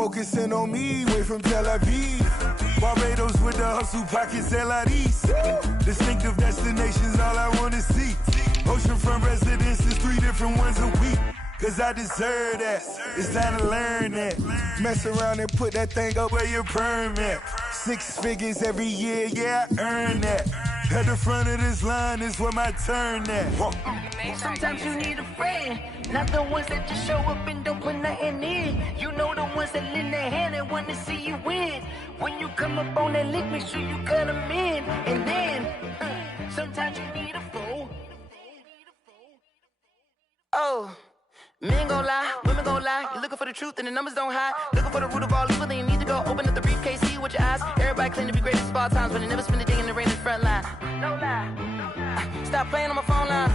Focusing on me, way from Tel Aviv. Barbados with the hustle pockets, LIDs. Distinctive destinations, all I wanna see. Oceanfront residences, 3 different ones a week. Cause I deserve that, it's time to learn that. Mess around and put that thing up where your permit. 6 figures every year, yeah, I earn that. At the front of this line is where my turn at. Sometimes you need a friend, not the ones that just show up and don't put nothing in. You know the ones that lend their hand and want to see you win. When you come up on that lick, make sure you cut them in. And then, sometimes you need a fool. Oh. Men gon' lie, women gon' lie. You're looking for the truth and the numbers don't hide. Looking for the root of all evil, then you need to go open up the briefcase, see with your eyes. Everybody claim to be great at all times, but they never spend a day in the rain in the front line. No lie, stop playing on my phone line.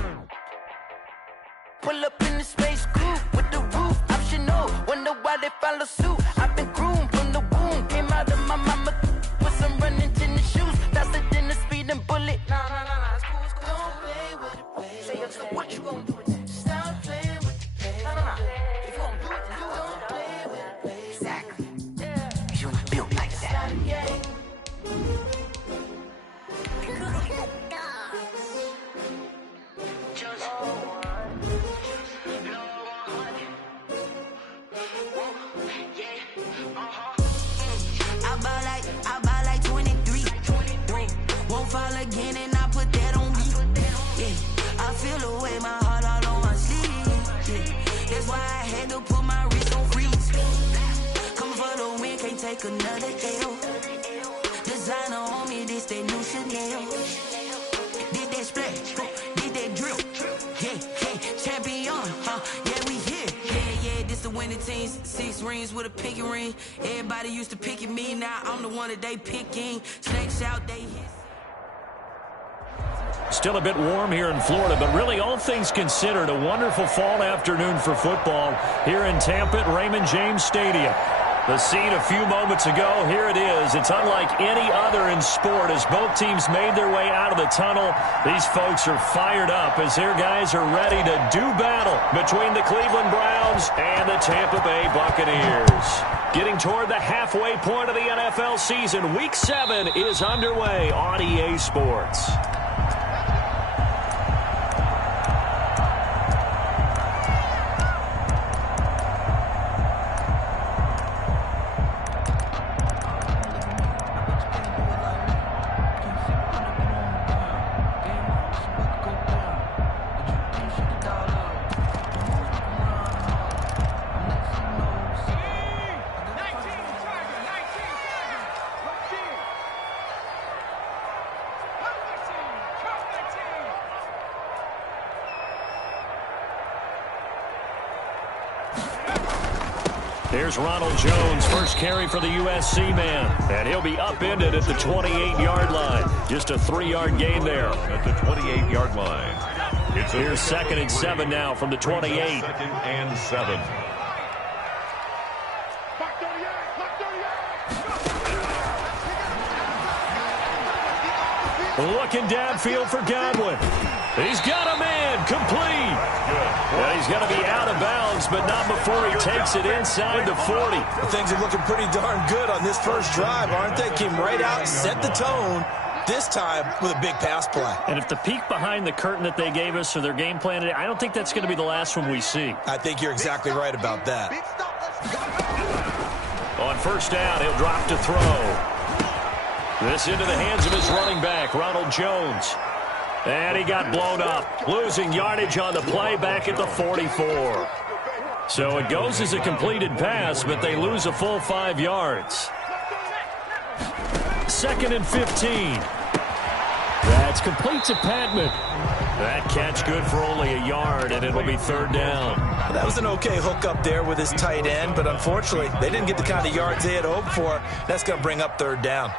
Pull up in the space coupe with the roof optional. Wonder why they follow suit. I've been groomed from the womb. Came out of my mama with some running tennis shoes. Faster than the speeding bullet. Nah, it's cool, it's cool. Don't play with it, baby. Say yo, so what you gon' do? Stop playing. If you gon' do it, then you don't play with it, baby. Exactly. Yeah. You was built like that. I buy like 23. Won't fall again and I put that on me. Yeah. I feel the way my heart all on my sleeve. That's why I had to put my wrist on freeze. Coming for the win, can't take another L. Designer on me, this that new Chanel. Did that splash, did that drill. Yeah, champion, yeah, we here. Yeah, this the winning team. 6 rings with a pinky ring. Everybody used to pick at me, now I'm the one that they picking. Snakes out, they hit. Still a bit warm here in Florida, but really all things considered, a wonderful fall afternoon for football here in Tampa at Raymond James Stadium. The scene a few moments ago, here it is. It's unlike any other in sport as both teams made their way out of the tunnel. These folks are fired up as their guys are ready to do battle between the Cleveland Browns and the Tampa Bay Buccaneers. Getting toward the halfway point of the NFL season, Week 7 is underway on EA Sports. Here's Ronald Jones, first carry for the USC man. And he'll be upended at the 28-yard line. Just a 3-yard gain there. At the 28-yard line. Here's 2nd and 7 now from the 28. 2nd and 7. Looking downfield for Godwin. He's got a man, complete. And he's going to be out of bounds, but not before he takes it inside the 40. Things are looking pretty darn good on this first drive, aren't they? Came right out, set the tone, this time with a big pass play. And if the peek behind the curtain that they gave us or their game plan today, I don't think that's going to be the last one we see. I think you're exactly right about that. On first down, he'll drop to throw. This into the hands of his running back, Ronald Jones. And he got blown up, losing yardage on the play back at the 44. So it goes as a completed pass, but they lose a full 5 yards. 2nd and 15. That's complete to Patman. That catch good for only a yard, and it'll be 3rd down. That was an okay hook up there with his tight end, but unfortunately, they didn't get the kind of yards they had hoped for. That's going to bring up 3rd down.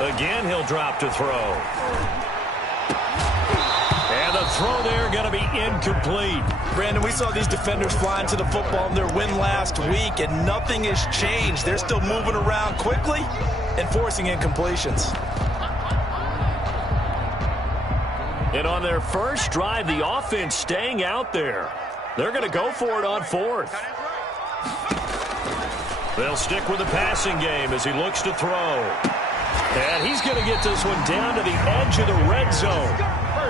Again, he'll drop to throw. And the throw there going to be incomplete. Brandon, we saw these defenders flying to the football in their win last week, and nothing has changed. They're still moving around quickly and forcing incompletions. And on their first drive, the offense staying out there. They're going to go for it on 4th. They'll stick with the passing game as he looks to throw. And he's going to get this one down to the edge of the red zone.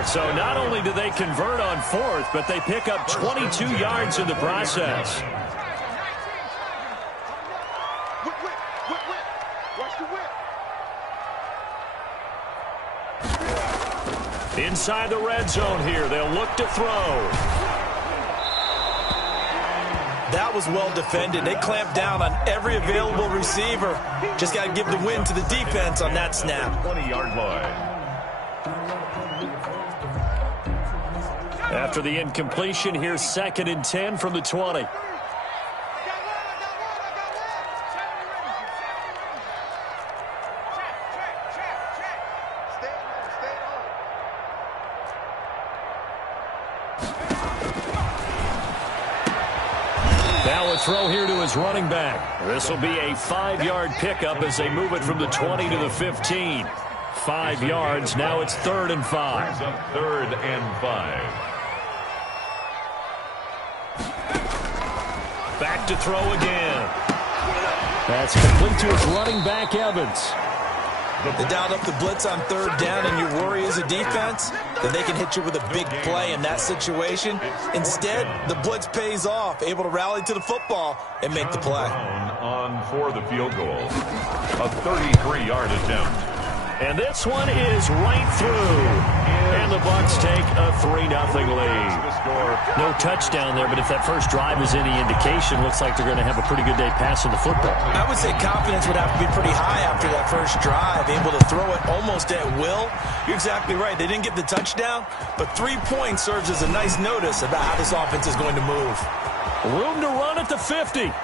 So not only do they convert on 4th, but they pick up 22 yards in the process. Inside the red zone here, they'll look to throw. That was well defended. They clamped down on every available receiver. Just got to give the win to the defense on that snap. 20-yard line. After the incompletion, here's 2nd and 10 from the 20. Throw here to his running back. This will be a 5-yard pickup as they move it from the 20 to the 15. 5 yards. Now it's 3rd and 5. Brings up 3rd and 5. Back to throw again. That's complete to his running back, Evans. They dialed up the blitz on 3rd down, and your worry as a defense that they can hit you with a big play in that situation. Instead, the blitz pays off, able to rally to the football and make the play. On for the field goal. A 33-yard attempt. And this one is right through. And the Bucs take a 3-0 lead. No touchdown there, but if that first drive is any indication, looks like they're going to have a pretty good day passing the football. I would say confidence would have to be pretty high after that first drive, able to throw it almost at will. You're exactly right. They didn't get the touchdown, but 3 points serves as a nice notice about how this offense is going to move. Room to run at the 50.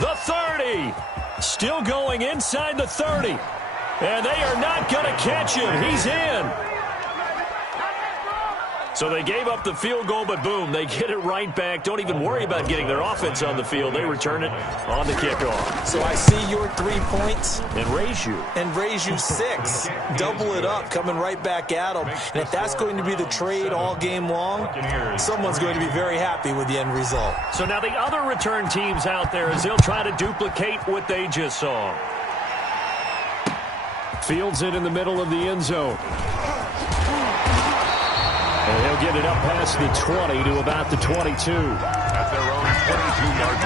The 30. Still going inside the 30. And they are not going to catch him. He's in. So they gave up the field goal, but boom, they get it right back. Don't even worry about getting their offense on the field. They return it on the kickoff. So I see your 3 points. And raise you. And raise you 6. Double it up, coming right back at them. And if that's going to be the trade all game long, someone's going to be very happy with the end result. So now the other return teams out there as they'll try to duplicate what they just saw. Fields it in the middle of the end zone. And he'll get it up past the 20 to about the 22. At their own 22-yard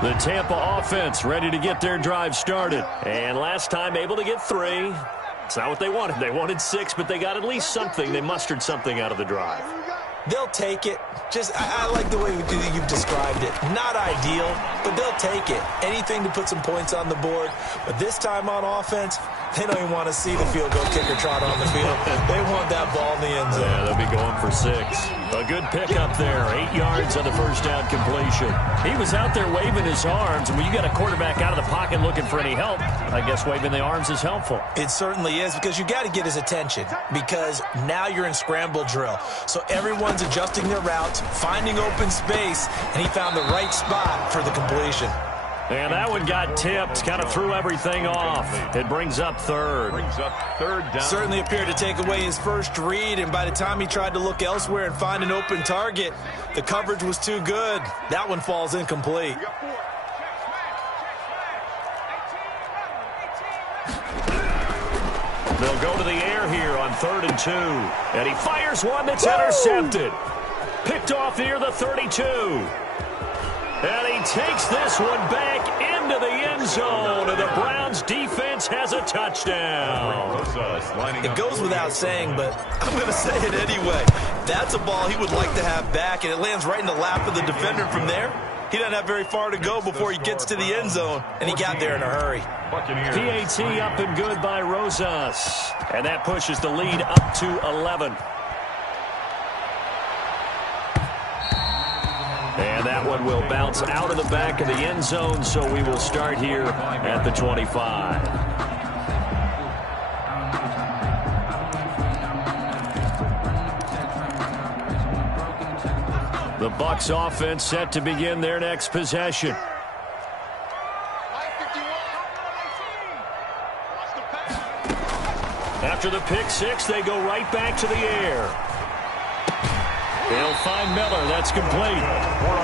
line. The Tampa offense ready to get their drive started. And last time able to get 3. It's not what they wanted. They wanted 6, but they got at least something. They mustered something out of the drive. They'll take it. I like the way you've described it. Not ideal, but they'll take it. Anything to put some points on the board. But this time on offense, they don't even want to see the field goal kicker trot on the field. They want that ball in the end zone. Yeah, they'll be going for 6. A good pickup there. 8 yards on the first down completion. He was out there waving his arms. And when you got a quarterback out of the pocket looking for any help, I guess waving the arms is helpful. It certainly is, because you got to get his attention, because now you're in scramble drill. So everyone's adjusting their routes, finding open space, and he found the right spot for the completion. And that one got tipped, kind of threw everything off. It brings up 3rd. Brings up 3rd down. Certainly appeared to take away his first read, and by the time he tried to look elsewhere and find an open target, the coverage was too good. That one falls incomplete. They'll go to the air here on 3rd and 2. And he fires one that's intercepted. Picked off near the 32. And he takes this one back into the end zone. And the Browns defense has a touchdown. It goes without saying, but I'm going to say it anyway. That's a ball he would like to have back, and it lands right in the lap of the defender from there. He doesn't have very far to go before he gets to the end zone, and he got there in a hurry. Buccaneers. PAT up and good by Rosas. And that pushes the lead up to 11. And that one will bounce out of the back of the end zone, so we will start here at the 25. The Bucs offense set to begin their next possession. After the pick six, they go right back to the air. They'll find Miller. That's complete.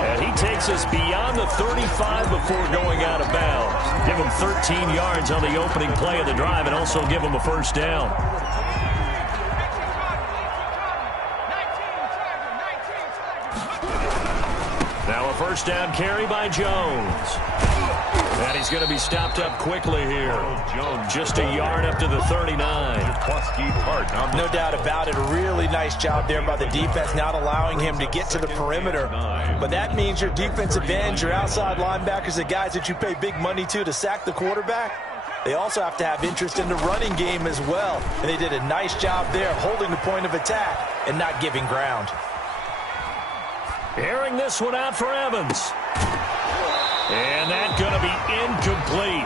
And he takes us beyond the 35 before going out of bounds. Give him 13 yards on the opening play of the drive and also give him a first down. Now a first down carry by Jones. And he's going to be stopped up quickly here. Just a yard up to the 39. No doubt about it. A really nice job there by the defense, not allowing him to get to the perimeter. But that means your defensive ends, your outside linebackers, the guys that you pay big money to sack the quarterback, they also have to have interest in the running game as well. And they did a nice job there of holding the point of attack and not giving ground. Airing this one out for Evans. And that's going to be incomplete.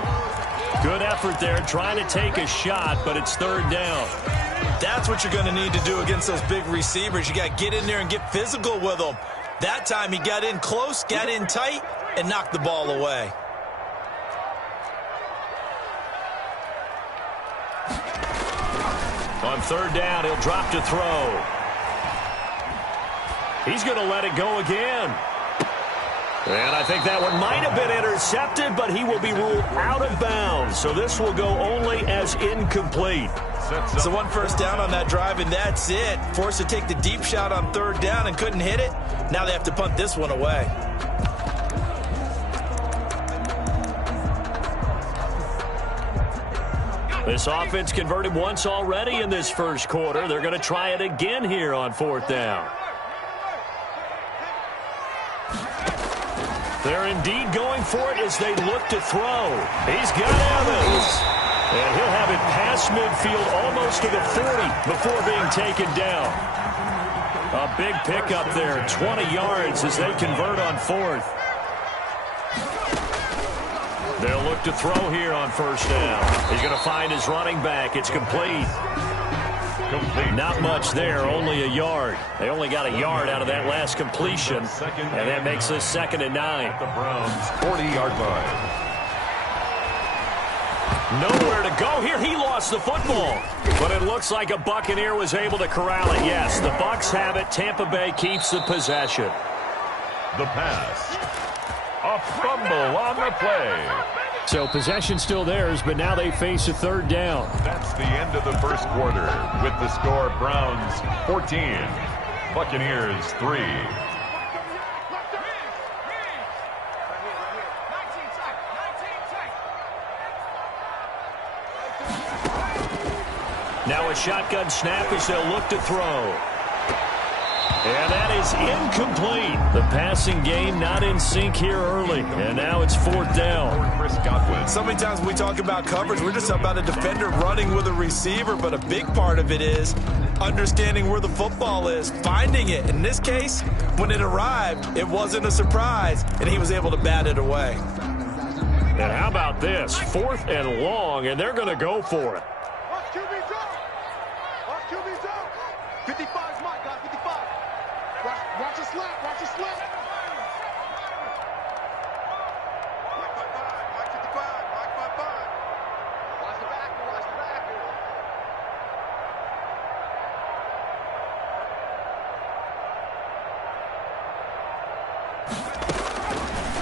Good effort there trying to take a shot, but it's third down. That's what you're going to need to do against those big receivers. You got to get in there and get physical with them. That time he got in close, got in tight, and knocked the ball away. On third down, he'll drop to throw. He's going to let it go again. And I think that one might have been intercepted, but he will be ruled out of bounds. So this will go only as incomplete. So one first down on that drive, and that's it. Forced to take the deep shot on third down and couldn't hit it. Now they have to punt this one away. This offense converted once already in this first quarter. They're going to try it again here on fourth down. They're indeed going for it as they look to throw. He's got Evans. And he'll have it past midfield almost to the 40 before being taken down. A big pickup there, 20 yards as they convert on fourth. They'll look to throw here on first down. He's going to find his running back. It's complete. Not much there, only a yard. They only got a yard out of that last completion, and that makes this 2nd and 9. The Browns' 40-yard line. Nowhere to go here. He lost the football, but it looks like a Buccaneer was able to corral it. Yes, the Bucs have it. Tampa Bay keeps the possession. The pass. A fumble on the play. So possession still theirs, but now they face a third down. That's the end of the first quarter with the score Browns 14, Buccaneers 3. Now a shotgun snap as they'll look to throw. And that is incomplete. The passing game not in sync here early. And now it's fourth down. So many times when we talk about coverage, we're just about a defender running with a receiver. But a big part of it is understanding where the football is, finding it. In this case, when it arrived, it wasn't a surprise. And he was able to bat it away. And how about this? 4th and long, and they're going to go for it. Watch QB zone. Watch QB zone. 55 is mine, guys. 55. Watch the slap. Watch the slap. Watch my 5. Watch 55. Watch my 5. Watch the back. Watch the back.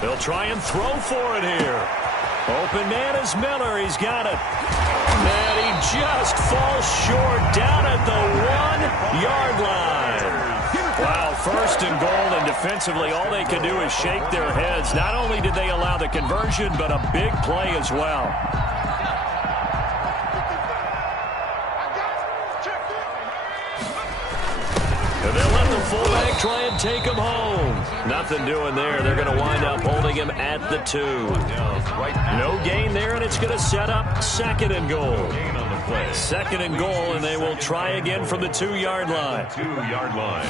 They'll try and throw for it here. Open man is Miller. He's got it. And he just falls short down at the 1-yard line. Wow, first and goal, and defensively all they can do is shake their heads. Not only did they allow the conversion, but a big play as well. And they'll let the fullback try and take him home. Nothing doing there. They're going to wind up holding him at the 2. No gain there, and it's going to set up 2nd and goal. 2nd and goal, and they will try again from the 2-yard line. 2-yard line.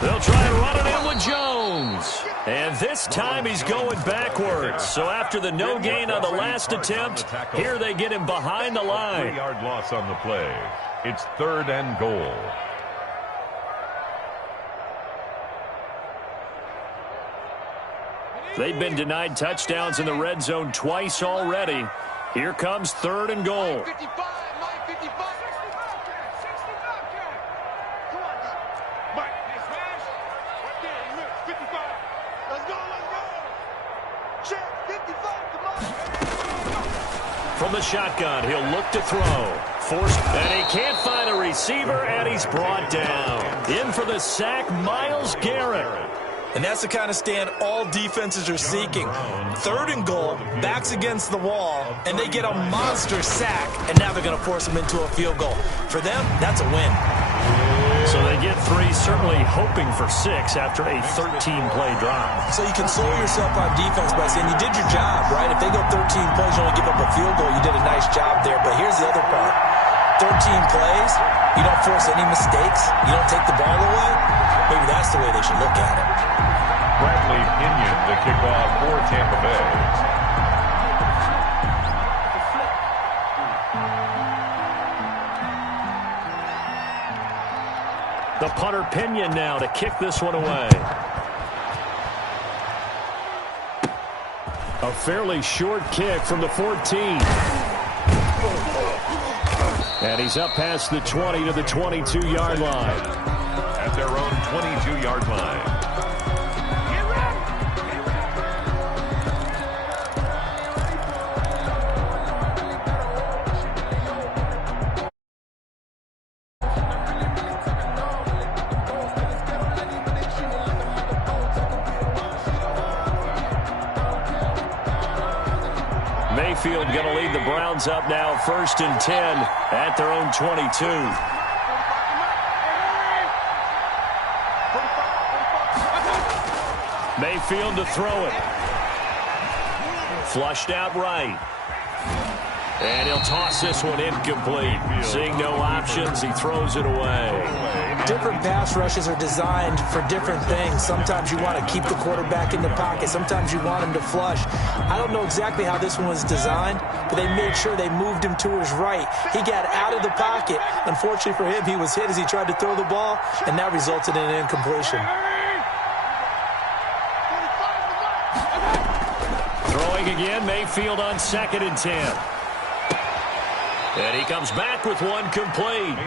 They'll try and run it in with Jones. And this time he's going backwards. So after the no gain on the last attempt, here they get him behind the line. 3-yard loss on the play. It's 3rd and goal. They've been denied touchdowns in the red zone twice already. Here comes 3rd and goal. 55, From the shotgun, he'll look to throw. Forced, and he can't find a receiver, and he's brought down. In for the sack, Myles Garrett. And that's the kind of stand all defenses are seeking. 3rd and goal, backs against the wall, and they get a monster sack, and now they're going to force him into a field goal. For them, that's a win. So they get 3, certainly hoping for 6 after a 13-play drive. So you console yourself on defense by saying you did your job, right? If they go 13 plays, you only give up a field goal, you did a nice job there. But here's the other part. 13 plays, you don't force any mistakes, you don't take the ball away. Maybe that's the way they should look at it. Bradley Pinion to kick off for Tampa Bay. The punter Pinion now to kick this one away. A fairly short kick from the 14. And he's up past the 20 to the 22-yard line. At their own 22-yard line. Mayfield going to lead the Browns up now, 1st and 10 at their own 22. Mayfield to throw it. Flushed out right. And he'll toss this one incomplete. Seeing no options, he throws it away. Different pass rushes are designed for different things. Sometimes you want to keep the quarterback in the pocket. Sometimes you want him to flush. I don't know exactly how this one was designed, but they made sure they moved him to his right. He got out of the pocket. Unfortunately for him, he was hit as he tried to throw the ball, and that resulted in an incompletion. Throwing again, Mayfield on 2nd and 10. And he comes back with one complete.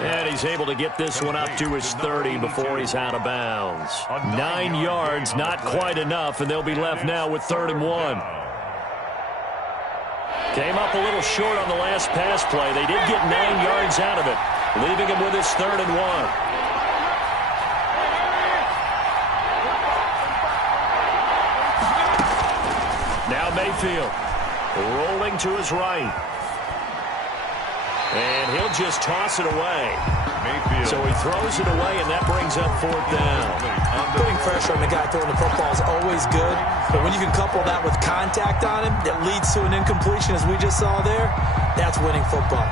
And he's able to get this one up to his 30 before he's out of bounds. 9 yards, not quite enough, and they'll be left now with 3rd and 1. Came up a little short on the last pass play. They did get 9 yards out of it, leaving him with his 3rd and 1. Now Mayfield rolling to his right. And he'll just toss it away. Mayfield. So he throws it away, and that brings up 4th down. Putting pressure on the guy throwing the football is always good, but when you can couple that with contact on him that leads to an incompletion, as we just saw there, that's winning football.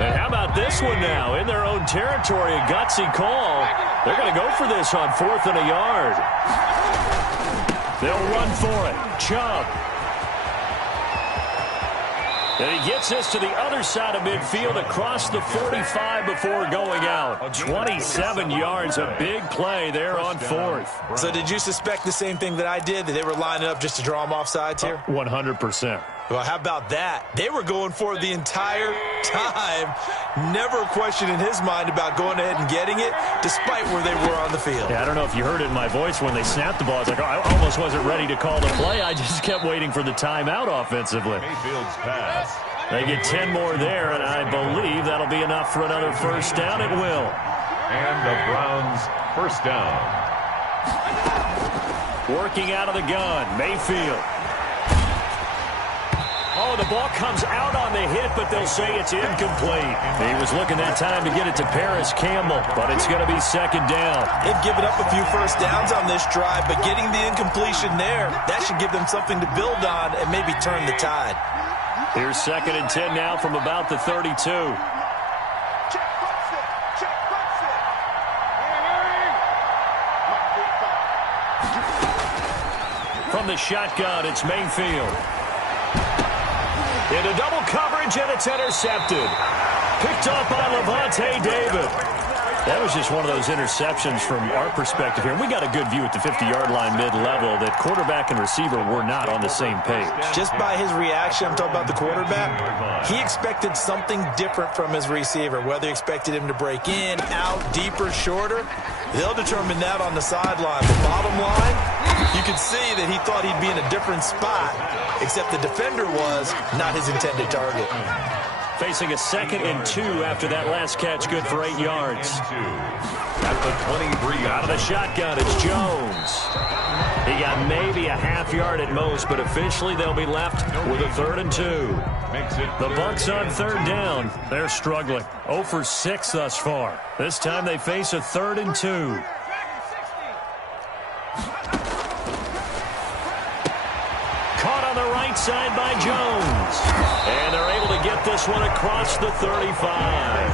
And how about this one now? In their own territory, a gutsy call. They're going to go for this on 4th and a yard. They'll run for it. Chubb. And he gets this to the other side of midfield across the 45 before going out. 27 yards, a big play there on 4th. So did you suspect the same thing that I did, that they were lining up just to draw him off sides here? 100%. Well, how about that? They were going for it the entire time. Never a question in his mind about going ahead and getting it, despite where they were on the field. Yeah, I don't know if you heard it in my voice when they snapped the ball. I was like, oh, I almost wasn't ready to call the play. I just kept waiting for the timeout offensively. Mayfield's pass. They get 10 more there, and I believe that'll be enough for another 1st down. It will. And the Browns 1st down. Working out of the gun, Mayfield. Oh, the ball comes out on the hit, but they'll say it's incomplete. He was looking that time to get it to Paris Campbell, but it's going to be 2nd down. They've given up a few 1st downs on this drive, but getting the incompletion there, that should give them something to build on and maybe turn the tide. Here's 2nd and 10 now from about the 32. From the shotgun, it's Mayfield. Into double coverage, and it's intercepted. Picked up by Levante David. That was just one of those interceptions from our perspective here. We got a good view at the 50-yard line mid-level that quarterback and receiver were not on the same page. Just by his reaction, I'm talking about the quarterback, he expected something different from his receiver. Whether he expected him to break in, out, deeper, shorter, they'll determine that on the sideline. The bottom line, you could see that he thought he'd be in a different spot, except the defender was not his intended target. Facing a 2nd and 2 after that last catch, good for 8 yards. At the 23. Out of the shotgun, it's Jones. He got maybe a half yard at most, but officially they'll be left with a 3rd and 2. The Bucs on 3rd down. They're struggling. 0 for 6 thus far. This time they face a 3rd and 2. Caught on the right side by Jones. And they're able to get this one across the 35.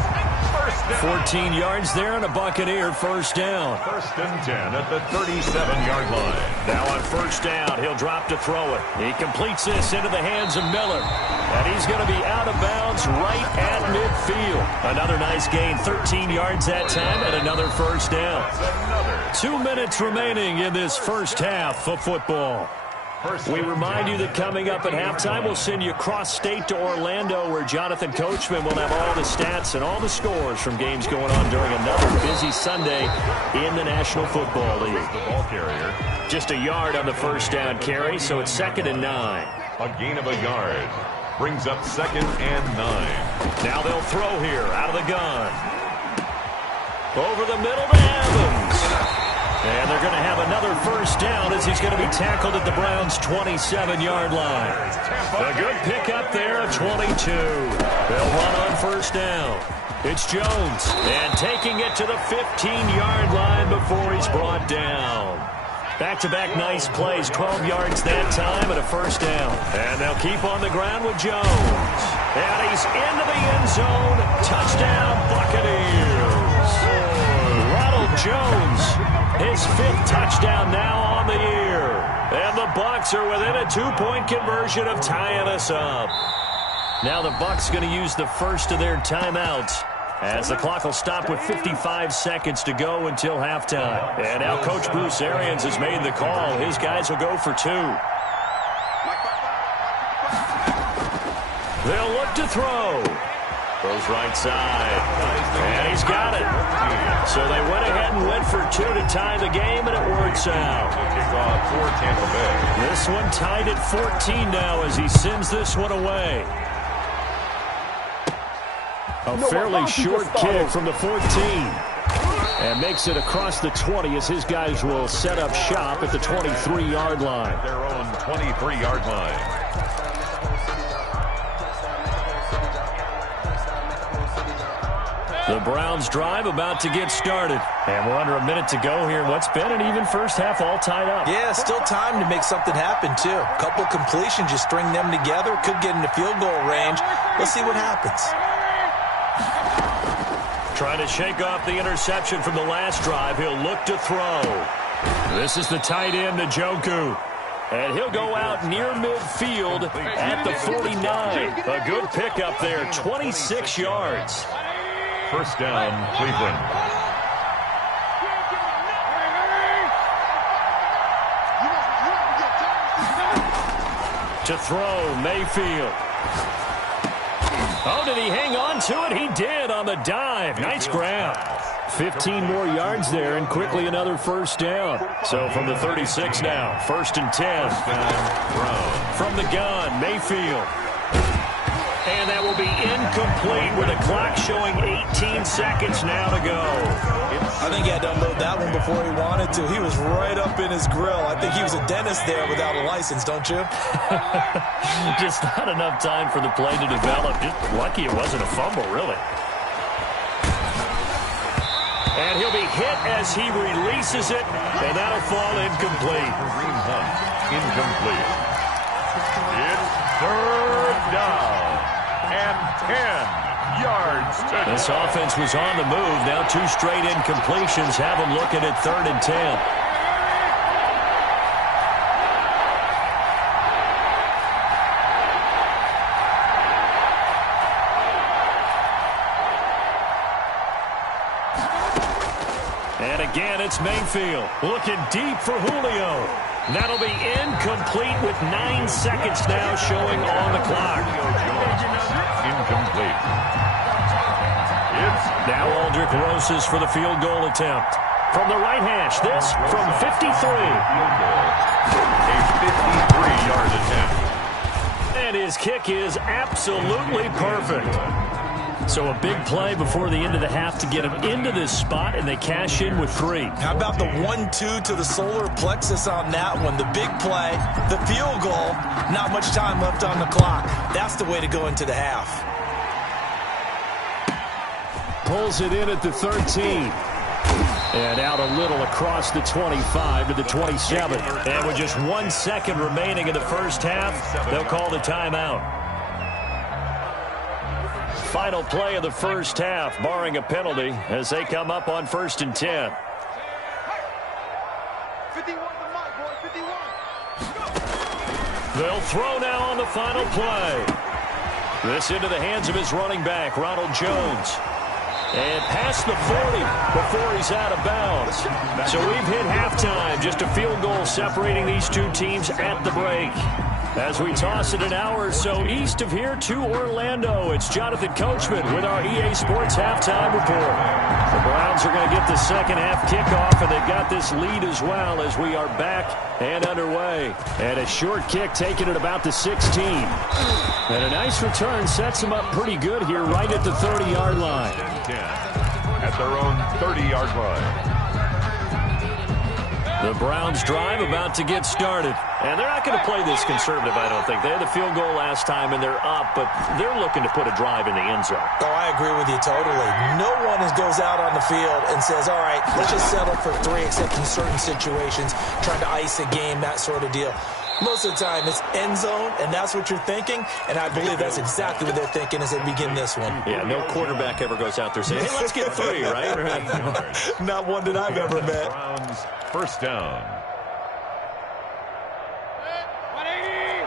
14 yards there and a Buccaneer first down. 1st and 10 at the 37-yard line. Now on first down, he'll drop to throw it. He completes this into the hands of Miller. And he's going to be out of bounds right at midfield. Another nice gain, 13 yards that time, and another first down. 2 minutes remaining in this first half of football. We remind you that coming up at halftime, we'll send you cross-state to Orlando, where Jonathan Coachman will have all the stats and all the scores from games going on during another busy Sunday in the National Football League. The ball carrier. Just a yard on the first down carry, so it's 2nd and 9. A gain of a yard. Brings up 2nd and 9. Now they'll throw here out of the gun. Over the middle to Evans. And they're going to have another first down as he's going to be tackled at the Browns' 27-yard line. A good pickup there at 22. They'll run on first down. It's Jones. And taking it to the 15-yard line before he's brought down. Back-to-back nice plays, 12 yards that time and a first down. And they'll keep on the ground with Jones. And he's into the end zone. Touchdown, Buccaneers. Ronald Jones. His 5th touchdown now on the year. And the Bucs are within a 2-point conversion of tying us up. Now the Bucs going to use the first of their timeouts as the clock will stop with 55 seconds to go until halftime. And now Coach Bruce Arians has made the call. His guys will go for 2. They'll look to throw. Throws right side. And he's got it. So they went ahead and went for 2 to tie the game, and it works out. Kickoff for Tampa Bay. This one tied at 14 now as he sends this one away. A fairly short kick from the 14. And makes it across the 20 as his guys will set up shop at the 23-yard line. Their own 23-yard line. The Browns drive about to get started. And we're under a minute to go here in what's been an even first half, all tied up. Yeah, still time to make something happen, too. A couple completions, you string them together, could get into field goal range. Let's see what happens. Trying to shake off the interception from the last drive. He'll look to throw. This is the tight end, Njoku. And he'll go out near midfield at the 49. A good pickup there, 26 yards. First down, Cleveland. To throw, Mayfield. Oh, did he hang on to it? He did on the dive. Nice grab. 15 more yards there and quickly another first down. So from the 36 now, 1st and 10. From the gun, Mayfield. And that will be incomplete with a clock showing 18 seconds now to go. I think he had to unload that one before he wanted to. He was right up in his grill. I think he was a dentist there without a license, don't you? Just not enough time for the play to develop. Just lucky it wasn't a fumble, really. And he'll be hit as he releases it, and that'll fall incomplete. Kareem Hunt, incomplete. It's 3rd down. And 10 yards to go. This offense was on the move. Now 2 straight incompletions have them looking at 3rd and 10. And again, it's Mayfield looking deep for Julio. That'll be incomplete with 9 seconds now showing on the clock. Incomplete. It's now Aldrich Rosas for the field goal attempt. From the right hash, this from 53. a 53-yard attempt. And his kick is absolutely perfect. So a big play before the end of the half to get him into this spot, and they cash in with 3. How about the 1-2 to the solar plexus on that one? The big play, the field goal, not much time left on the clock. That's the way to go into the half. Pulls it in at the 13. And out a little across the 25 to the 27. And with just 1 second remaining in the first half, they'll call the timeout. Final play of the first half, barring a penalty, as they come up on 1st and 10. 51 to Mike, boy, 51. They'll throw now on the final play. This into the hands of his running back, Ronald Jones. And past the 40 before he's out of bounds. So we've hit halftime. Just a field goal separating these two teams at the break. As we toss it an hour or so east of here to Orlando, it's Jonathan Coachman with our EA Sports Halftime Report. The Browns are going to get the second half kickoff, and they've got this lead as well as we are back and underway. And a short kick taken at about the 16. And a nice return sets them up pretty good here right at the 30-yard line. At their own 30-yard line. The Browns drive about to get started. And they're not going to play this conservative, I don't think. They had the field goal last time, and they're up, but they're looking to put a drive in the end zone. Oh, I agree with you totally. No one goes out on the field and says, all right, let's just settle for 3, except in certain situations, trying to ice a game, that sort of deal. Most of the time, it's end zone, and that's what you're thinking, and I believe that's exactly what they're thinking as they begin this one. Yeah, no quarterback ever goes out there saying, hey, let's get 3, right? Not one that I've ever met. Browns first down. 180.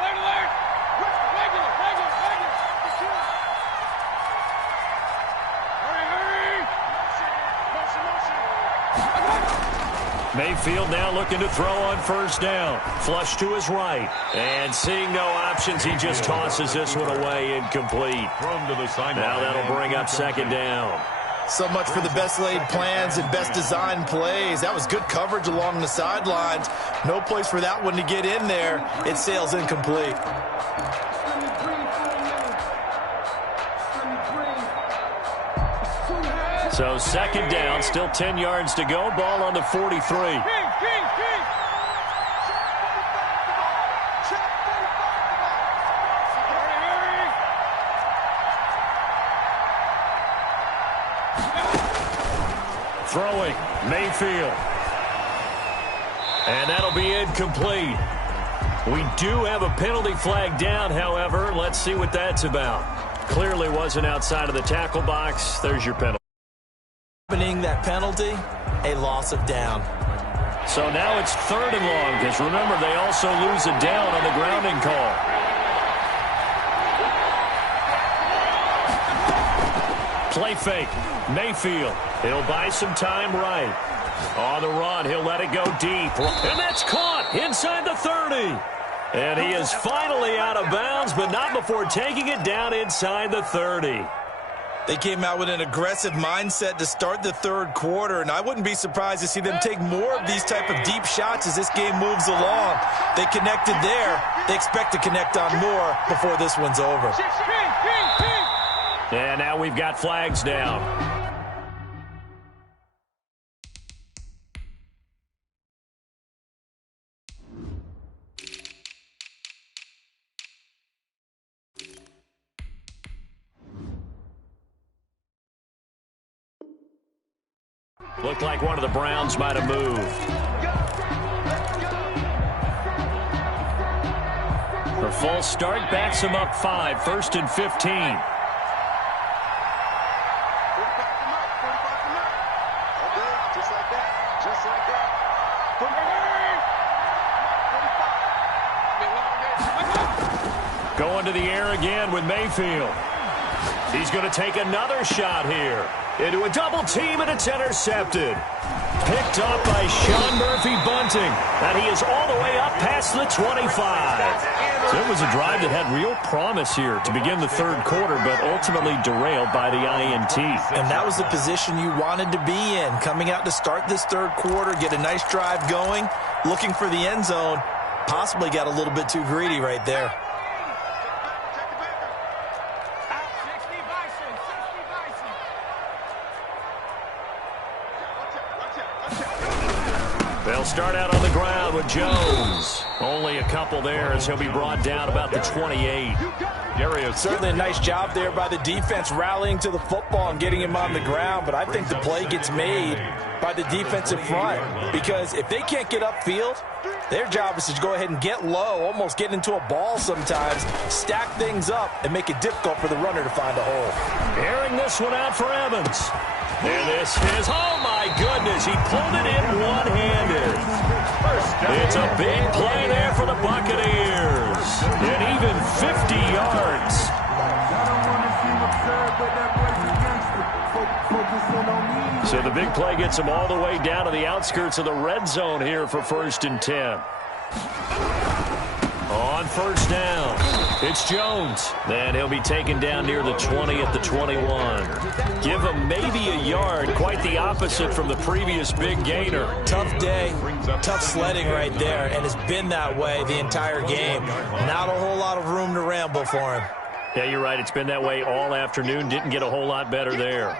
Red alert. Regular. Hurry. Motion. Mayfield now looking to throw on first down. Flush to his right. And seeing no options, he just tosses this one away incomplete. Thrown to the sideline. Now that'll bring up second down. So much for the best laid plans and best designed plays. That was good coverage along the sidelines. No place for that one to get in there. It sails incomplete. So second down, still 10 yards to go. Ball on the 43. Throwing, Mayfield. And that'll be incomplete. We do have a penalty flag down, however. Let's see what that's about. Clearly wasn't outside of the tackle box. There's your penalty. That penalty, a loss of down. So now it's 3rd and long, because remember, they also lose a down on the grounding call. Play fake. Mayfield. He'll buy some time right. On the run, he'll let it go deep. And that's caught inside the 30. And he is finally out of bounds, but not before taking it down inside the 30. They came out with an aggressive mindset to start the third quarter, and I wouldn't be surprised to see them take more of these type of deep shots as this game moves along. They connected there. They expect to connect on more before this one's over. And now we've got flags down. Looked like one of the Browns might have moved. The false start backs him up 5, 1st and 15. Going to the air again with Mayfield. He's going to take another shot here. into a double team, and it's intercepted. Picked up by Sean Murphy-Bunting, and he is all the way up past the 25. So it was a drive that had real promise here to begin the third quarter, but ultimately derailed by the INT. And that was the position you wanted to be in, coming out to start this third quarter, get a nice drive going, looking for the end zone. Possibly got a little bit too greedy right there. They'll start out on the ground with Jones. Only a couple there as he'll be brought down about the 28. Certainly a nice job there by the defense rallying to the football and getting him on the ground, but I think the play gets made by the defensive front because if they can't get upfield, their job is to go ahead and get low, almost get into a ball sometimes, stack things up, and make it difficult for the runner to find a hole. Airing this one out for Evans. And this is, oh my goodness, he pulled it in one-handed. It's a big play there for the Buccaneers. And even 50 yards. So the big play gets him all the way down to the outskirts of the red zone here for 1st and 10. On first down, it's Jones. Then he'll be taken down near the 20 at the 21. Give him maybe a yard, quite the opposite from the previous big gainer. Tough day, tough sledding right there, and it's been that way the entire game. Not a whole lot of room to ramble for him. Yeah, you're right. It's been that way all afternoon. Didn't get a whole lot better there.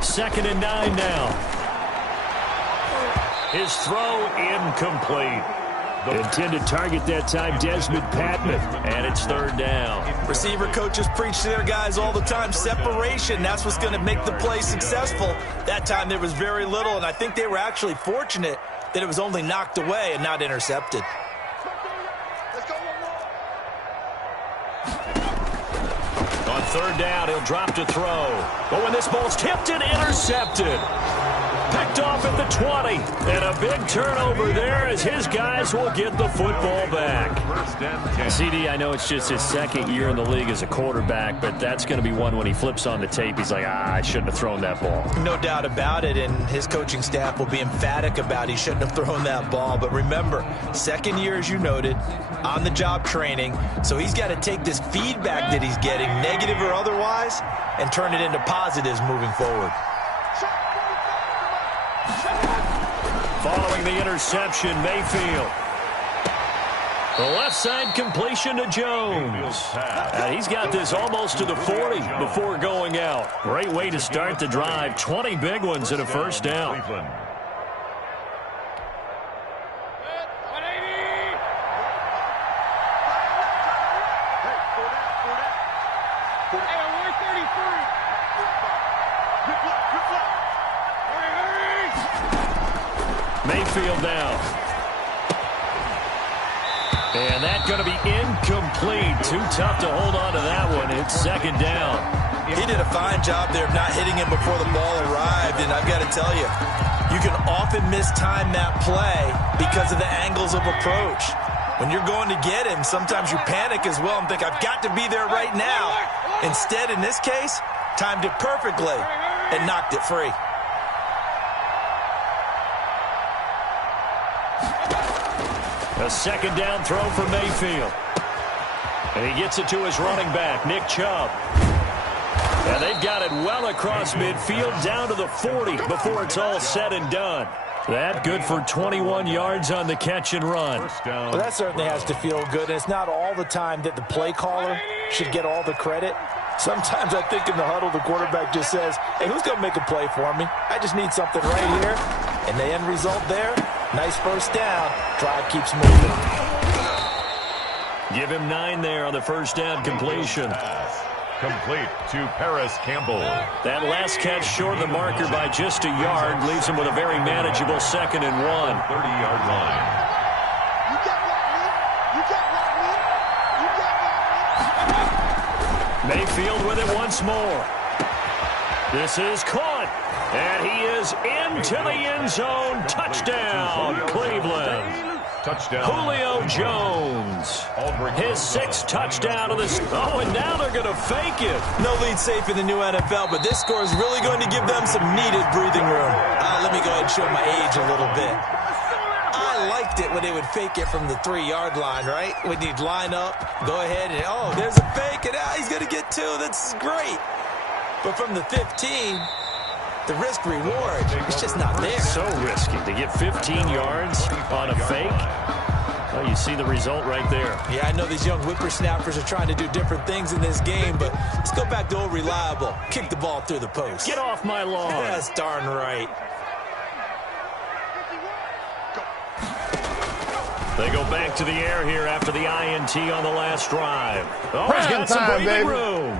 2nd and 9 now. His throw incomplete. Intended target that time, Desmond Patman. And it's 3rd down. Receiver coaches preach to their guys all the time. Separation, that's what's going to make the play successful. That time there was very little, and I think they were actually fortunate that it was only knocked away and not intercepted. On 3rd down, he'll drop to throw. But when this ball's tipped and intercepted. Picked off at the 20. And a big turnover there as his guys will get the football back. CD, I know it's just his 2nd year in the league as a quarterback, but that's going to be one when he flips on the tape. He's like, I shouldn't have thrown that ball. No doubt about it, and his coaching staff will be emphatic about he shouldn't have thrown that ball. But remember, 2nd year, as you noted, on-the-job training, so he's got to take this feedback that he's getting, negative or otherwise, and turn it into positives moving forward. Following the interception, Mayfield. The left side completion to Jones. And he's got this almost to the 40 before going out. Great way to start the drive. 20 big ones and a 1st down. Mayfield now. And that's going to be incomplete. Too tough to hold on to that one. It's 2nd down. He did a fine job there of not hitting him before the ball arrived, and I've got to tell you, you can often mistime that play because of the angles of approach. When you're going to get him, sometimes you panic as well and think, I've got to be there right now. Instead, in this case, timed it perfectly and knocked it free. A 2nd down throw for Mayfield. And he gets it to his running back, Nick Chubb. And they've got it well across midfield down to the 40 before it's all said and done. That good for 21 yards on the catch and run. Well, that certainly has to feel good. And it's not all the time that the play caller should get all the credit. Sometimes I think in the huddle, the quarterback just says, hey, who's going to make a play for me? I just need something right here. And the end result there, nice 1st down. Drive keeps moving. Give him 9 there on the 1st down completion. Complete to Paris Campbell. That last catch short of the marker by just a yard leaves him with a very manageable 2nd and 1. 30-yard line. You got what, man? You got what, man? You got what, man? Mayfield with it once more. This is caught. And he is into the end zone. Touchdown, Cleveland. Touchdown. Julio Jones. His 6th touchdown of this. Oh, and now they're going to fake it. No lead safe in the new NFL, but this score is really going to give them some needed breathing room. Let me go ahead and show my age a little bit. I liked it when they would fake it from the 3-yard line, right? When you'd line up, go ahead, and oh, there's a fake, and he's going to get 2. That's great. But from the 15, the risk-reward is just not there. So risky to get 15 yards on a fake. Well, you see the result right there. Yeah, I know these young whippersnappers are trying to do different things in this game, but let's go back to old reliable. Kick the ball through the post. Get off my lawn. That's darn right. They go back to the air here after the INT on the last drive. Oh, he's got some breathing room.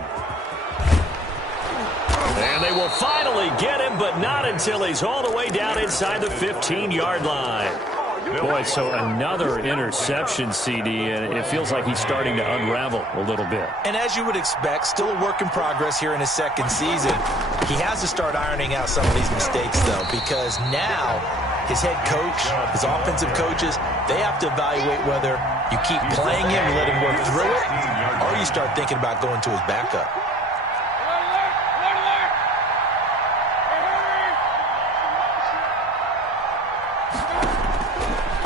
And they will finally get him, but not until he's all the way down inside the 15-yard line. Boy, so another interception, CD, and it feels like he's starting to unravel a little bit. And as you would expect, still a work in progress here in his 2nd season. He has to start ironing out some of these mistakes, though, because now his head coach, his offensive coaches, they have to evaluate whether you keep playing him and let him work through it, or you start thinking about going to his backup.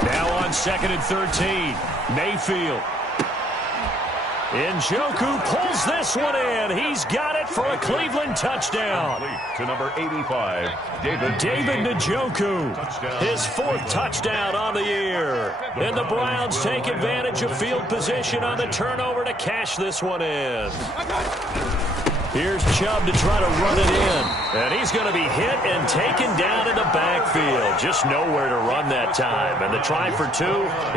Now on 2nd and 13, Mayfield. Njoku pulls this one in. He's got it for a Cleveland touchdown. To number 85, David Njoku, his 4th touchdown on the year. And the Browns take advantage of field position on the turnover to cash this one in. Here's Chubb to try to run it in. And he's going to be hit and taken down in the backfield. Just nowhere to run that time. And the try for 2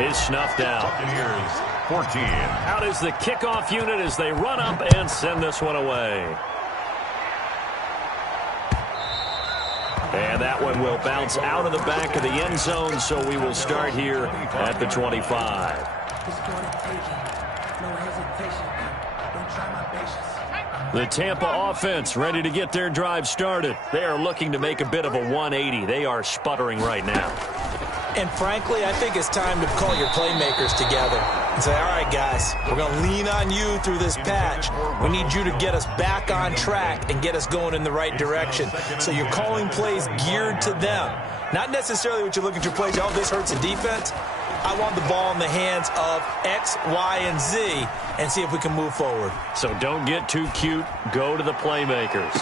is snuffed out. Buccaneers 14. Out is the kickoff unit as they run up and send this one away. And that one will bounce out of the back of the end zone, so we will start here at the 25. The Tampa offense ready to get their drive started. They are looking to make a bit of a 180. They are sputtering right now. And frankly, I think it's time to call your playmakers together and say, all right, guys, we're going to lean on you through this patch. We need you to get us back on track and get us going in the right direction. So you're calling plays geared to them. Not necessarily what you look at your plays, oh, this hurts the defense. I want the ball in the hands of X, Y, and Z and see if we can move forward. So don't get too cute. Go to the playmakers.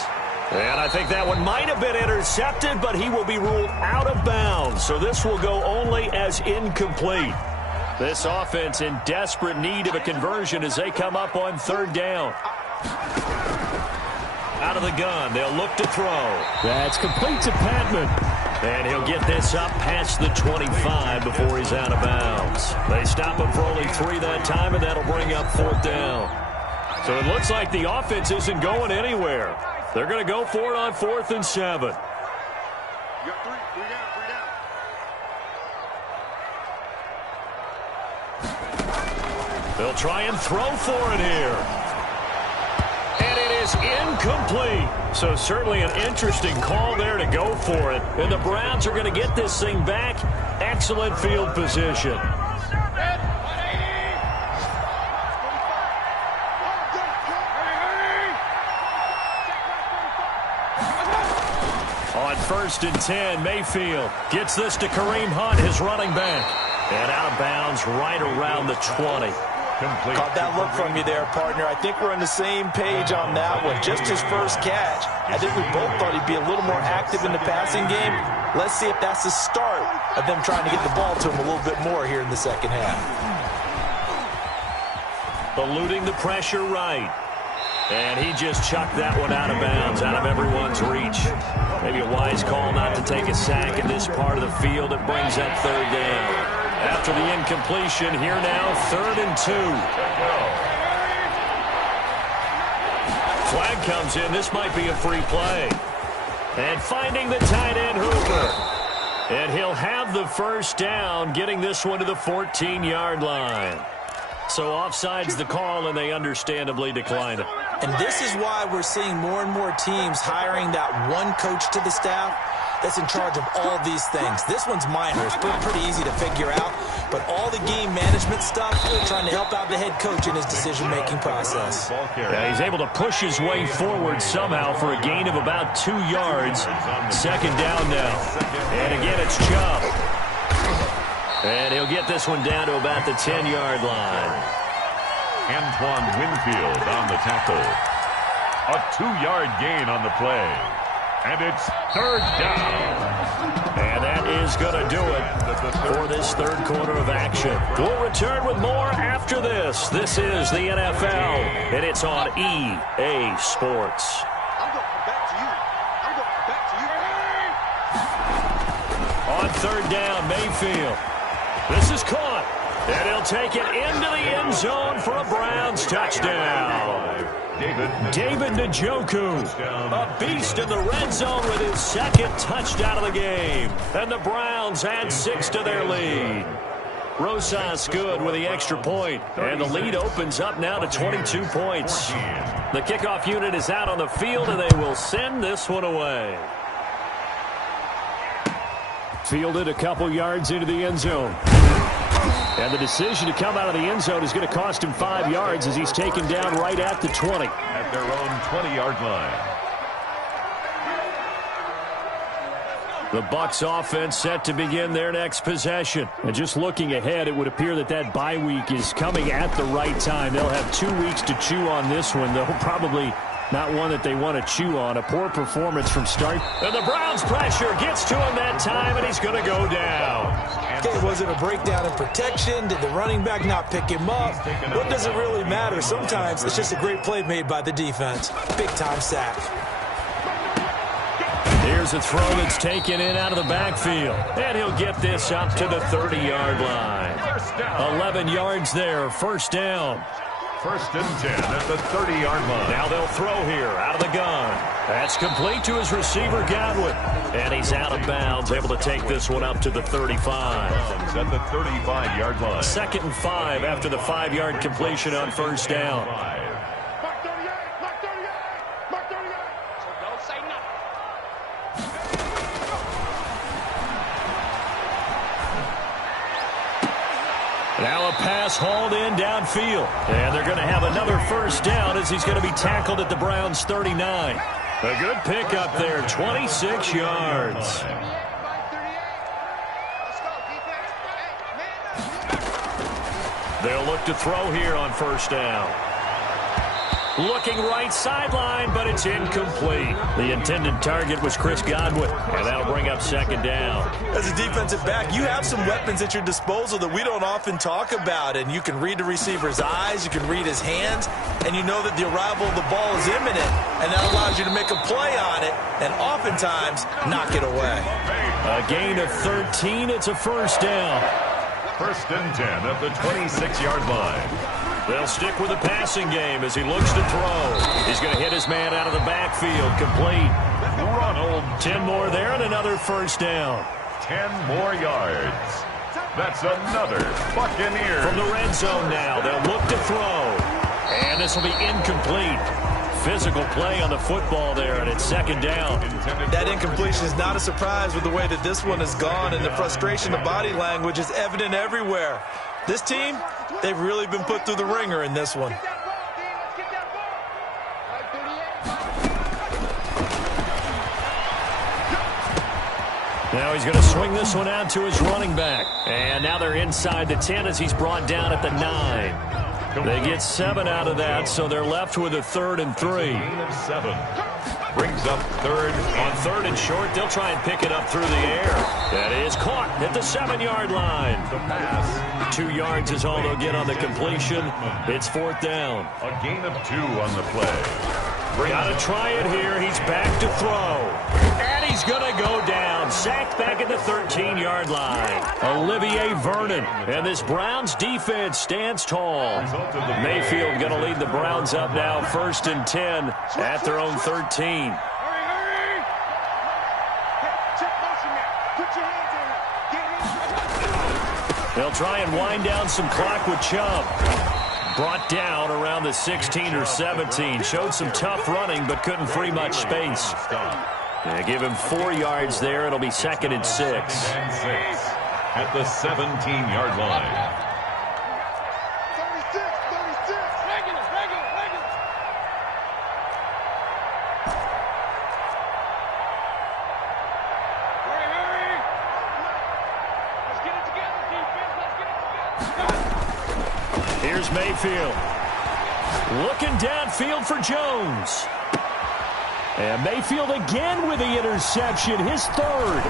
And I think that one might have been intercepted, but he will be ruled out of bounds. So this will go only as incomplete. This offense in desperate need of a conversion as they come up on 3rd down. Out of the gun, they'll look to throw. That's complete to Patman. And he'll get this up past the 25 before he's out of bounds. They stop him for only 3 that time, and that'll bring up 4th down. So it looks like the offense isn't going anywhere. They're going to go for it on 4th and 7. You got 3 down. They'll try and throw for it here. And it is incomplete. So certainly an interesting call there to go for it. And the Browns are going to get this thing back. Excellent field position. On 1st and 10, Mayfield gets this to Kareem Hunt, his running back. And out of bounds right around the 20. Complete. Caught that look from you there, partner. I think we're on the same page on that one. Just his first catch. I think we both thought he'd be a little more active in the passing game. Let's see if that's the start of them trying to get the ball to him a little bit more here in the 2nd half. Eluding the pressure right. And he just chucked that one out of bounds, out of everyone's reach. Maybe a wise call not to take a sack in this part of the field. It brings up 3rd down. After the incompletion, here now, 3rd and 2. Flag comes in. This might be a free play. And finding the tight end, Hooper. And he'll have the 1st down, getting this one to the 14-yard line. So offside's the call, and they understandably decline it. And this is why we're seeing more and more teams hiring that one coach to the staff that's in charge of all these things. This one's minor. It's pretty easy to figure out. But all the game management stuff, trying to help out the head coach in his decision-making process. Yeah, he's able to push his way forward somehow for a gain of about 2 yards. Second down now. And again, it's Chubb. And he'll get this one down to about the 10-yard line. Antoine Winfield on the tackle. A 2-yard gain on the play. And it's third down. And that is going to do it for this third quarter of action. We'll return with more after this. This is the NFL, and it's on EA Sports. I'm going back to you. I'm going back to you. On third down, Mayfield. This is caught. And he'll take it into the end zone for a Browns touchdown. David Njoku, a beast in the red zone with his second touchdown of the game. And the Browns add 6 to their lead. Rosas good with the extra point. And the lead opens up now to 22 points. The kickoff unit is out on the field, and they will send this one away. Fielded a couple yards into the end zone. And the decision to come out of the end zone is going to cost him 5 yards as he's taken down right at the 20. At their own 20-yard line. The Bucs offense set to begin their next possession. And just looking ahead, it would appear that that bye week is coming at the right time. They'll have 2 weeks to chew on this one, though probably not one that they want to chew on. A poor performance from start. And the Browns pressure gets to him that time, and he's going to go down. Okay, was it a breakdown in protection? Did the running back not pick him up? What does it really matter? Sometimes it's just a great play made by the defense. Big-time sack. Here's a throw that's taken in out of the backfield. And he'll get this up to the 30-yard line. 11 yards there, first down. First and 10 at the 30-yard line. Now they'll throw here out of the gun. That's complete to his receiver, Godwin. And he's out of bounds, able to take this one up to the 35. At the 35-yard line. 2nd and 5 after the 5-yard completion on first down. Mark 38, Mark 38, Mark 38. So don't say nothing. Now a pass hauled in downfield. And they're going to have another first down as he's going to be tackled at the Browns' 39. A good pickup there, 26 yards. They'll look to throw here on first down. Looking right sideline, but it's incomplete. The intended target was Chris Godwin, and that'll bring up second down. As a defensive back, you have some weapons at your disposal that we don't often talk about, and you can read the receiver's eyes, you can read his hands, and you know that the arrival of the ball is imminent, and that allows you to make a play on it, and oftentimes knock it away. A gain of 13, it's a first down. First and 10 at the 26-yard line. They'll stick with the passing game as he looks to throw. He's going to hit his man out of the backfield, complete. Ronald. 10 more there and another first down. 10 more yards. That's another Buccaneers. From the red zone now, they'll look to throw. And this will be incomplete. Physical play on the football there, and it's second down. That incompletion is not a surprise with the way that this one has gone, and the frustration of body language is evident everywhere. This team, they've really been put through the ringer in this one. Now he's going to swing this one out to his running back. And now they're inside the 10 as he's brought down at the 9. They get 7 out of that, so they're left with a 3rd and 3. Gain of 7. Brings up third. On 3rd and short, they'll try and pick it up through the air. That is caught at the 7-yard line. The pass. 2 yards is all they'll get on the completion. It's 4th down. A gain of 2 on the play. Got to try it here. He's back to throw. And he's going to go down. Sacked back at the 13-yard line. Olivier Vernon. And this Browns defense stands tall. Mayfield going to lead the Browns up now. 1st and 10 at their own 13. They'll try and wind down some clock with Chubb. Brought down around the 16 or 17. Showed some tough running, but couldn't free much space. Yeah, give him 4 yards there. It'll be 2nd and 6. At the 17-yard line. 36. Regular. Hurry. Let's get it together, defense. Let's get it together. Here's Mayfield. Looking downfield for Jones. And Mayfield again with the interception, his 3rd.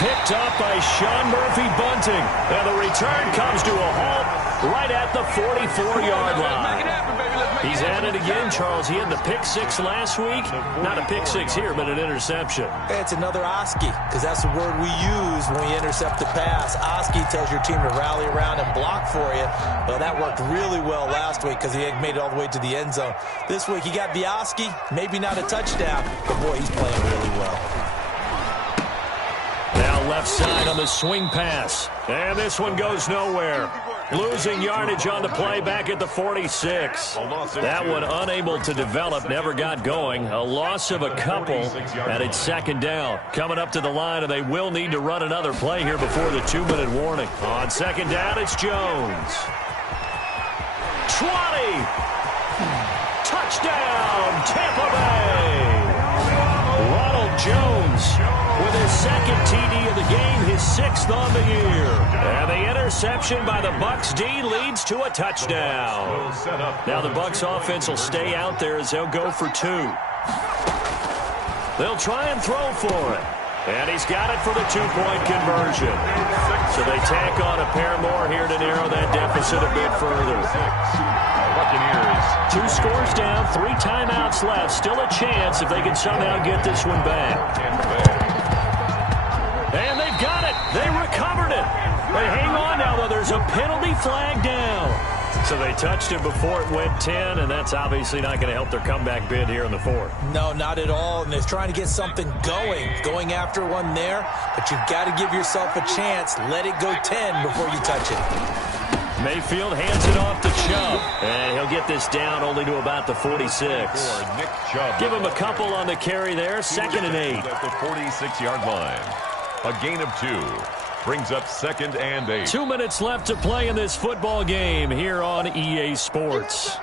Picked up by Sean Murphy Bunting. And the return comes to a halt right at the 44-yard line. He's at it again, Charles. He had the pick 6 last week. Not a pick 6 here, but an interception. It's another Oski, because that's the word we use when we intercept the pass. Oski tells your team to rally around and block for you. Well, that worked really well last week because he had made it all the way to the end zone. This week, he got the Oski, maybe not a touchdown, but boy, he's playing really well. Now left side on the swing pass. And this one goes nowhere. Losing yardage on the play back at the 46. That one unable to develop, never got going. A loss of a couple, and it's 2nd down. Coming up to the line, and they will need to run another play here before the 2-minute warning. On 2nd down, it's Jones. 20! Touchdown, Tampa Bay! Ronald Jones with his 2nd TD of the game, his 6th on the year. And the interception by the Bucs D leads to a touchdown. Now the Bucs offense will stay out there as they'll go for 2. They'll try and throw for it. And he's got it for the 2-point conversion. So they tack on a pair more here to narrow that deficit a bit further. Buccaneers. 2 scores down, 3 timeouts left. Still a chance if they can somehow get this one back. And they've got it. They recovered it. They hang on now, though. There's a penalty flag down. So they touched it before it went 10, and that's obviously not going to help their comeback bid here in the 4th. No, not at all. And they're trying to get something going after one there. But you've got to give yourself a chance. Let it go 10 before you touch it. Mayfield hands it off to Chubb. And he'll get this down only to about the 46. Nick Chubb. Give him a couple on the carry there. 2nd and 8. At the 46-yard line. A gain of 2. Brings up 2nd and 8. 2 minutes left to play in this football game here on EA Sports.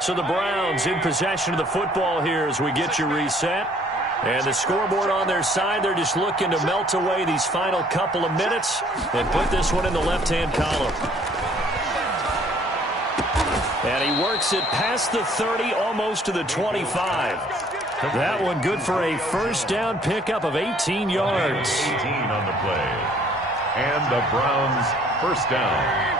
So the Browns in possession of the football here as we get you reset. And the scoreboard on their side, they're just looking to melt away these final couple of minutes and put this one in the left-hand column. And he works it past the 30, almost to the 25. That one good for a 1st down pickup of 18 yards. 18 on the play. And the Browns 1st down.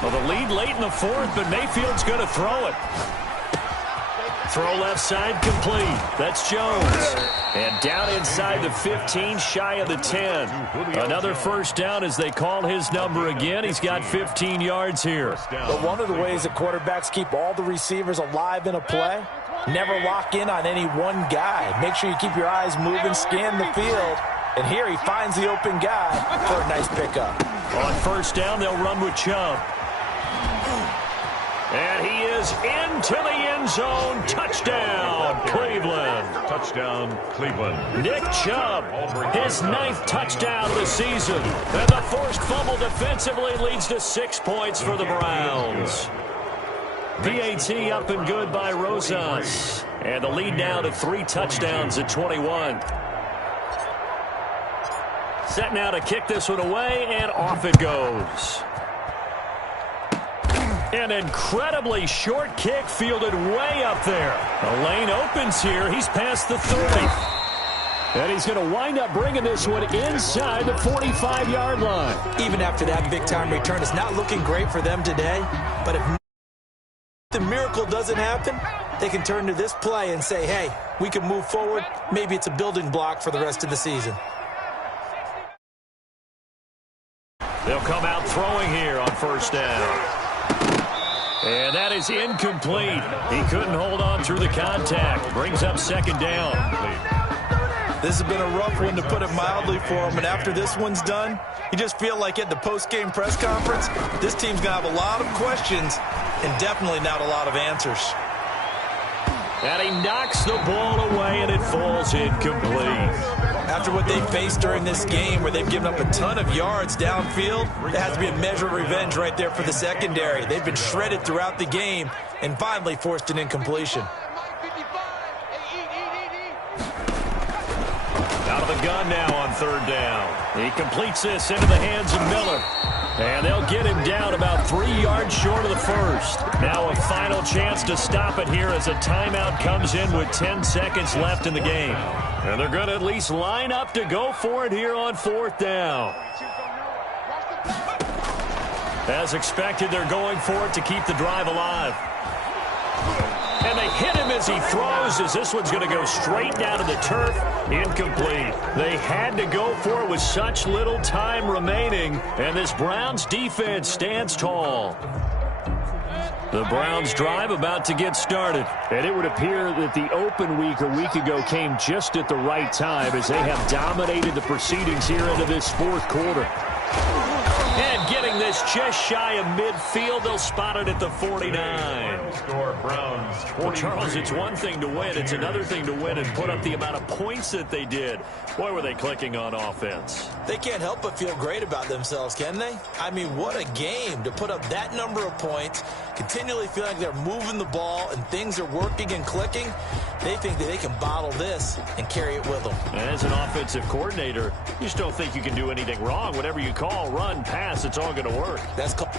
Well, the lead late in the 4th, but Mayfield's going to throw it. Throw left side complete. That's Jones. And down inside the 15, shy of the 10. Another 1st down as they call his number again. He's got 15 yards here. But one of the ways that quarterbacks keep all the receivers alive in a play, never lock in on any one guy. Make sure you keep your eyes moving, scan the field. And here he finds the open guy for a nice pickup. On 1st down, they'll run with Chubb. And he is into the end zone. Touchdown, Cleveland. Touchdown, Cleveland. Nick Chubb, his 9th touchdown of the season. And the forced fumble defensively leads to 6 points for the Browns. PAT up and good by Rosas. And the lead now to 3 touchdowns at 21. Set now to kick this one away, and off it goes. An incredibly short kick fielded way up there. The lane opens here. He's past the 30. And he's going to wind up bringing this one inside the 45-yard line. Even after that big-time return, it's not looking great for them today. But if the miracle doesn't happen, they can turn to this play and say, hey, we can move forward. Maybe it's a building block for the rest of the season. They'll come out throwing here on 1st down. And that is incomplete. He couldn't hold on through the contact. Brings up 2nd down. This has been a rough one, to put it mildly, for them. And after this one's done, you just feel like at the post-game press conference, this team's going to have a lot of questions and definitely not a lot of answers. And he knocks the ball away, and it falls incomplete. After what they faced during this game, where they've given up a ton of yards downfield, there has to be a measure of revenge right there for the secondary. They've been shredded throughout the game and finally forced an incompletion. Out of the gun now on third down. He completes this into the hands of Miller. And they'll get him down about 3 yards short of the first. Now a final chance to stop it here as a timeout comes in with 10 seconds left in the game. And they're going to at least line up to go for it here on fourth down. As expected, they're going for it to keep the drive alive. And they hit him as he throws, as this one's going to go straight down to the turf. Incomplete. They had to go for it with such little time remaining, and this Browns defense stands tall. The Browns drive about to get started. And it would appear that the open week a week ago came just at the right time, as they have dominated the proceedings here into this fourth quarter. And getting this just shy of midfield, they'll spot it at the 49. Well, Charles, it's one thing to win. It's another thing to win and put up the amount of points that they did. Boy, were they clicking on offense. They can't help but feel great about themselves, can they? I mean, what a game to put up that number of points, continually feeling like they're moving the ball and things are working and clicking. They think that they can bottle this and carry it with them. And as an offensive coordinator, you just don't think you can do anything wrong. Whatever you call, run, pass, it's all going to work. That's called